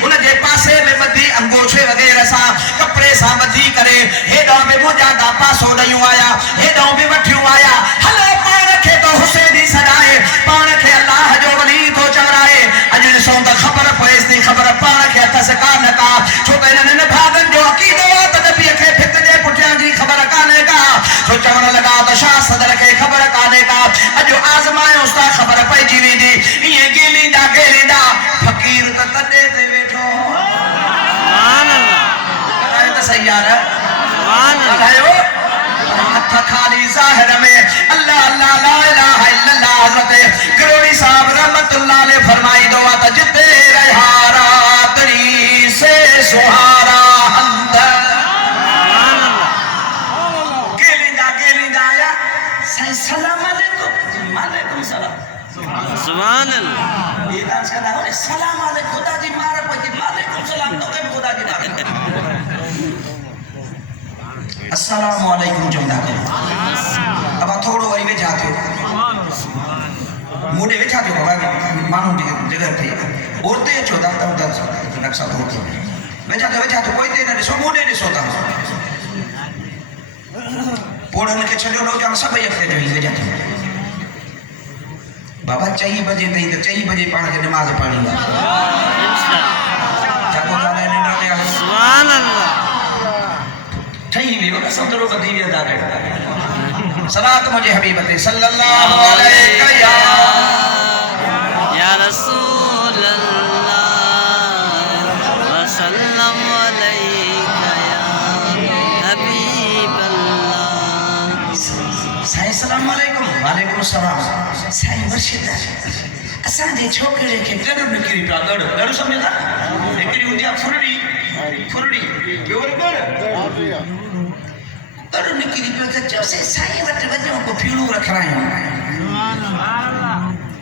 ان جے پاسے میں بدی انگوچھے وغیرہ سا کپڑے سا بدی کرے ہیڈوں میں مجادا پاسو نہیں آیا ہیڈوں میں وٹھیوں آیا ہلو پان کے تو حسینی سڑائے پان کے اللہ جو ولی تو چورائے اجن سون دا خبر پویس دی خبر پان کے تسکا نکا چھوٹے نن بھاگن جو عقیدہ تے نبی کے پھت دے پٹھیاں دی خبر کانے کا تو چون لگا تو شاہ صدر کے خبر کانے کا اجو آزمائے اس دا خبر پئی جیوی دی یہ گیلیندا فقیر تنے دے بیٹھو سبحان اللہ کہے تو سیارہ سبحان اللہ ہتھ خالی ظاہر میں اللہ اللہ لا الہ الا اللہ حضرت گروڑی صاحب رحمت اللہ علیہ فرمائی دعا تا جتے رہارا تری سے سہارا اندر گیلیندا آیا سلام علیکم وعلیکم السلام سبحان اللہ یہ دانس کرنا ہے سلام علیکم خدا جی مارا پہنچی وعلیکم السلام تو کہ خدا جی مارا السلام علیکم جمدہ کرو اب تھوڑو وری میں جاتے ہو موڑے میں جاتے ہو مانوں جگہ تھے بولتے چودہ تم نقصہ ہوتی میں جاتے کوئی دے نہ رسو موڑے نہیں سوتا پوڑھنے کے چھلے لوگ جانا سب ایک جو ہی جاتے ہیں بابا چاہیے بجے نہیں تو چاہیے بجے پڑھ کے نماز پڑھی گا سبحان اللہ چاہیے بھی ہوگا سب درو بدھی بھی ادا کرتا صلاة مجھے حبیبت صلی اللہ علیہ یا رسول اللہ وسلم علیکہ یا حبیب اللہ سائیں السلام علیکم وعلیکم السلام سائیں مرشد اساں جے چھوکرے کے گڑ نکری پیا گڑ سمجھدا نکری ہوندی فرڑی بیور گڑ گڑ نکری پیا تے جیسے سائیں وٹ وجوں کو پھیڑو رکھ رہے ہیں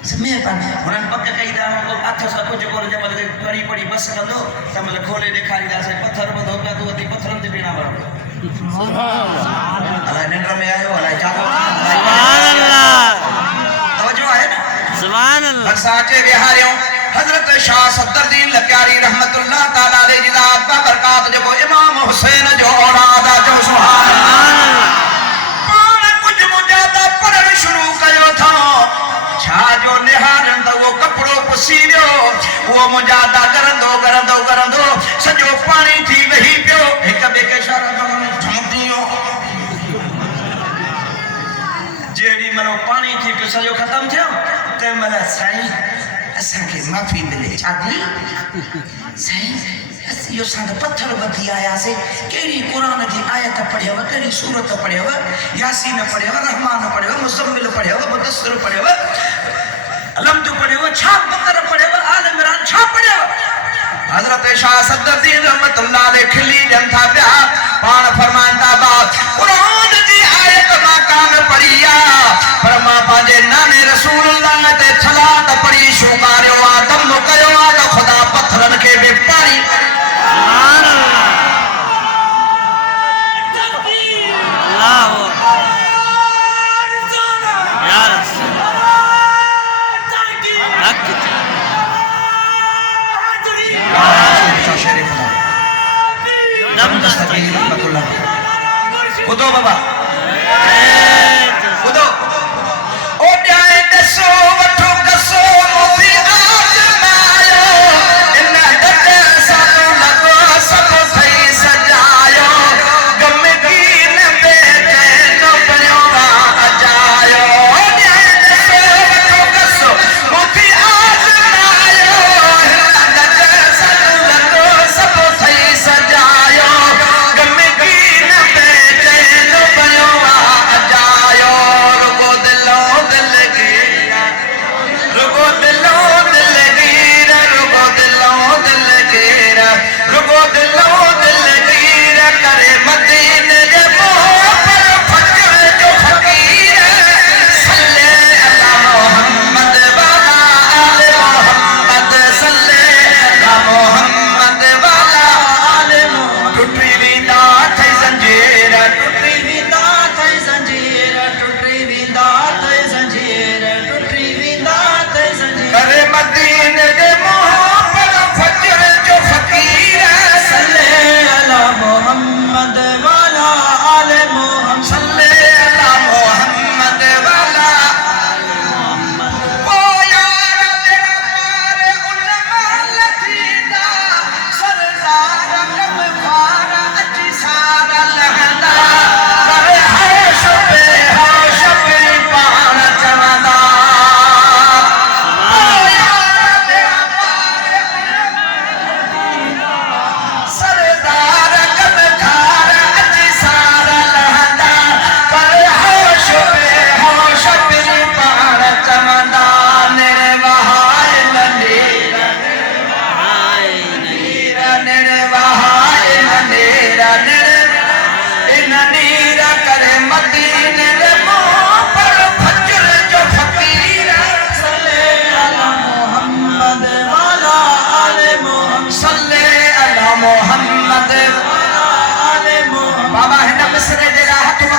سمے پن ہن پک کیدا کو ہاتھ سا کچھ کول جے ملے پڑی پڑی بس کندو تے ملے کھولے دکھائی دا سے پتھر بدو پیا تو تی پتھرن تے بینا ور سبحان اللہ اللہ نندر میں آئے والا جاگو سبحان اللہ توجہ ہے نا سبحان اللہ ساچے بہاریوں حضرت شاہ صدر دین لکیاری رحمت اللہ تعالی علیہ جی ذات با برکات جو امام حسین جو اولاد جو سبحان اللہ پان کچھ مجادا پڑھن شروع کیو تھا چھا جو نہارن دا وہ کپڑو پسیلو وہ مجادا کرندو سجو پانی تھی وہی پیو ایک بے کے اشارہ جیڑی منو پانی تھی پہ سجو ختم تھا تے ملا سائیں اساں کے معافی ملے چاہتی سائیں یہ ساتھ پتھر بدھی آیا سے کیڑی قرآن دی آیت پڑھے ہوا کیڑی سورت پڑھے ہوا یاسین پڑھے ہوا رحمان پڑھے ہوا مزمل پڑھے ہوا مدثر پڑھے ہوا الحمد پڑھے ہوا چھاپ بکر پڑھے ہوا آل عمران چھاپ پڑھے ہوا حضرت شاہ صدر دین رحمت اللہ علیہ کھلی جن تھا پیا پان فرمانتا بات قرآن دی آیت ماکان پڑھیا فرما پاجے نانے رسول اللہ تے چھلات پڑھی شکاریو آدم مکیو آدم خدا پتھرن کے بے پانی سبحان اللہ یا رسول خودو بابا خودو او جائے دسو وٹھو کسو موتی آج مایو انہ ڈٹے ساتو لگو سب تھئی سجایو گم کی نبے چینو بنیو آجایو او جائے دسو وٹھو کسو موتی آج مایو انہ ڈٹے ساتو لگو سب تھئی سجایو گم کی نبے چینو بنیو